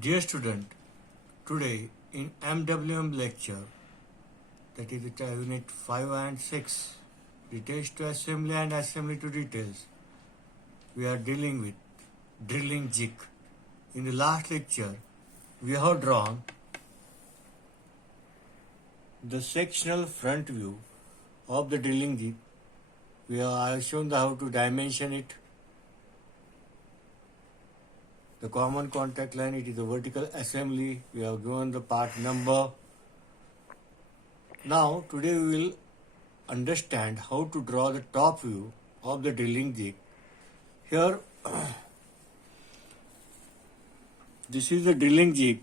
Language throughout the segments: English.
Dear student, today in MWM lecture, that is the unit 5 and 6, details to assembly and assembly to details, we are dealing with drilling jig. In the last lecture, we have drawn the sectional front view of the drilling jig. I have shown how to dimension it. The common contact line, it is a vertical assembly. We have given the part number. Now, today we will understand how to draw the top view of the drilling jig. Here, this is the drilling jig.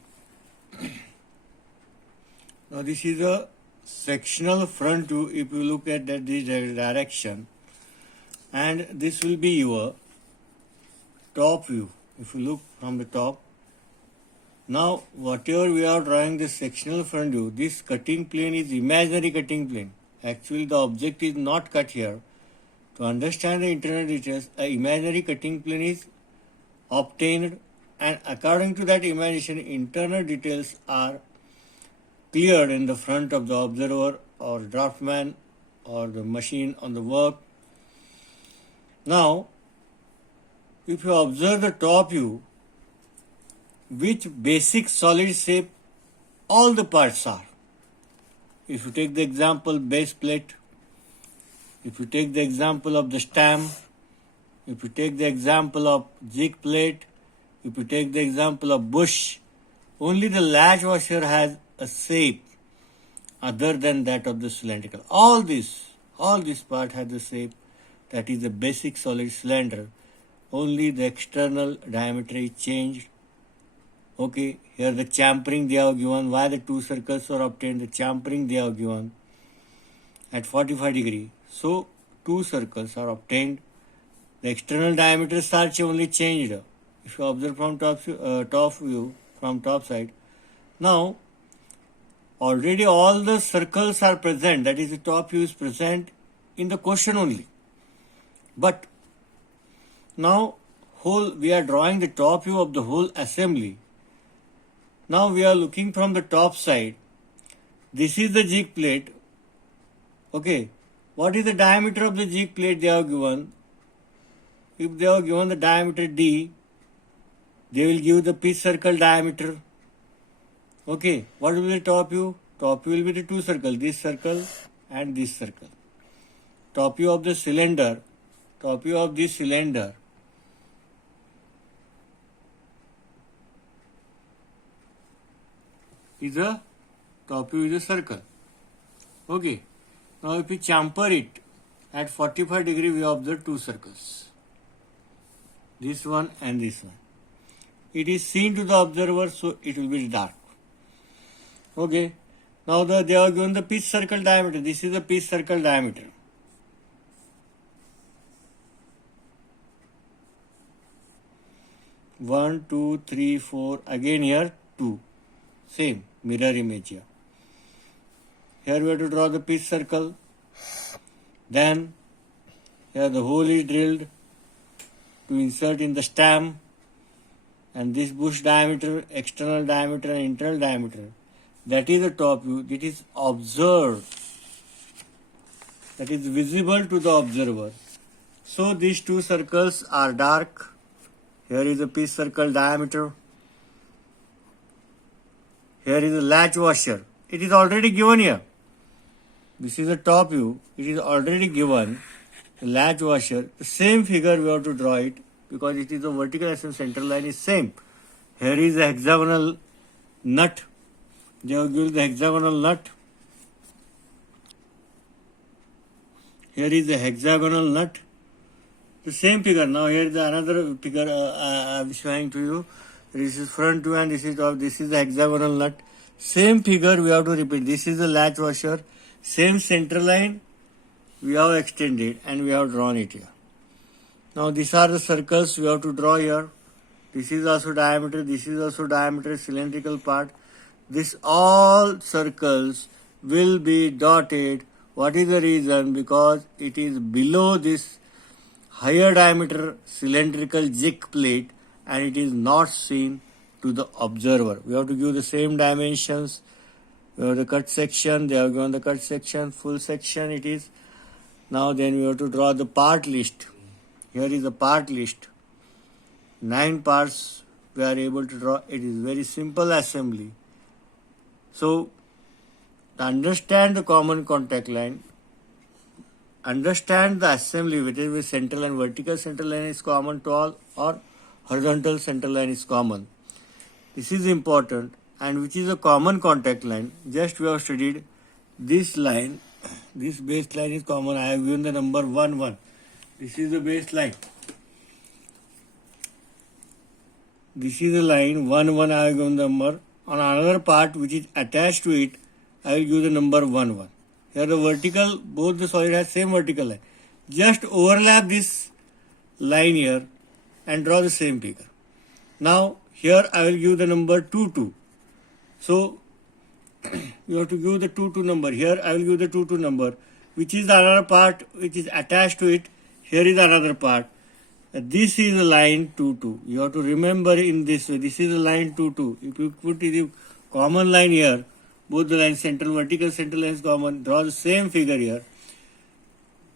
Now, this is a sectional front view if you look at that this direction. And this will be your top view. If you look from the top, now whatever we are drawing the sectional front view, this cutting plane is imaginary cutting plane. Actually, the object is not cut here. To understand the internal details, an imaginary cutting plane is obtained, and according to that imagination, internal details are cleared in the front of the observer or draftsman or the machine on the work. Now, if you observe the top view, which basic solid shape all the parts are. If you take the example base plate, if you take the example of the stem, if you take the example of jig plate, if you take the example of bush, only the latch washer has a shape other than that of the cylindrical. All this part has the shape that is the basic solid cylinder. Only the external diameter is changed. Okay, here the champering they have given. Why the two circles were obtained? The champering they have given at 45 degree. So, two circles are obtained. The external diameters are only changed. If you observe from top view, from top side. Now, already all the circles are present. That is, the top view is present in the question only. But now, we are drawing the top view of the whole assembly. Now we are looking from the top side. This is the jig plate. Okay. What is the diameter of the jig plate they have given? If they have given the diameter D, they will give the pitch circle diameter. Okay. What will be the top view? Top view will be the two circles. This circle and this circle. Top view of the cylinder. Top view of this cylinder is a top view is a circle. Okay. Now if we chamfer it at 45 degree, we observe two circles. This one and this one. It is seen to the observer, so it will be dark. Okay. Now they have given the pitch circle diameter. This is the pitch circle diameter. One, two, three, four. Again here 2. Same mirror image here. Here we have to draw the pitch circle. Then here the hole is drilled to insert in the stem, and this bush diameter, external diameter and internal diameter. That is the top view. It is observed. That is visible to the observer. So these two circles are dark. Here is the pitch circle diameter. Here is the latch washer. It is already given here. This is the top view. It is already given. The latch washer. The same figure we have to draw it because it is the vertical and center line is same. Here is the hexagonal nut. They have given the hexagonal nut. Here is the hexagonal nut. The same figure. Now here is another figure I am showing to you. This is front view and this is top. This is the hexagonal nut. Same figure we have to repeat. This is the latch washer. Same center line we have extended and we have drawn it here. Now these are the circles we have to draw here. This is also diameter. This is also diameter, cylindrical part. This all circles will be dotted. What is the reason? Because it is below this higher diameter cylindrical jig plate and it is not seen to the observer. We have to give the same dimensions. We have the cut section, they have given the cut section, full section it is. Now then we have to draw the part list. Here is the part list. 9 parts we are able to draw. It is very simple assembly. So, to understand the common contact line, understand the assembly which is with central and vertical central line is common to all, or horizontal central line is common. This is important, and which is a common contact line. Just we have studied this line, this base line is common. I have given the number 1, 1. This is the base line. This is the line 1, 1. I have given the number. On another part which is attached to it, I will give the number 1, 1. Here the vertical, both the solid has same vertical line. Just overlap this line here and draw the same figure. Now here I will give the number 2, 2. So you have to give the 2, 2 number. Here I will give the 2, 2 number, which is the another part which is attached to it. Here is another part. This is the line 2, 2. You have to remember in this way. This is the line 2, 2. If you put the common line here, both the lines, central, vertical, central lines common, draw the same figure here.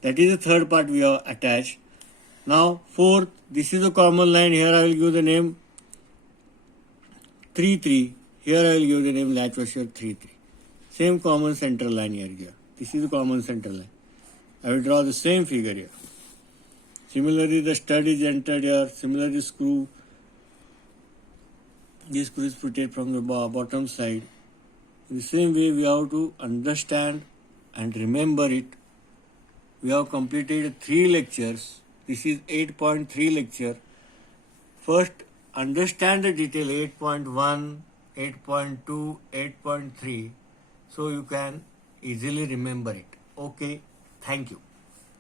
That is the third part we have attached. Now, fourth, this is a common line. Here I will give the name 3, 3. Here I will give the name latch washer 3, 3. Same common central line here. This is the common central line. I will draw the same figure here. Similarly, the stud is entered here. Similarly, screw. This screw is fitted from the bottom side. In the same way, we have to understand and remember it. We have completed 3 lectures. This is 8.3 lecture. First, understand the detail 8.1, 8.2, 8.3. So you can easily remember it. Okay, thank you.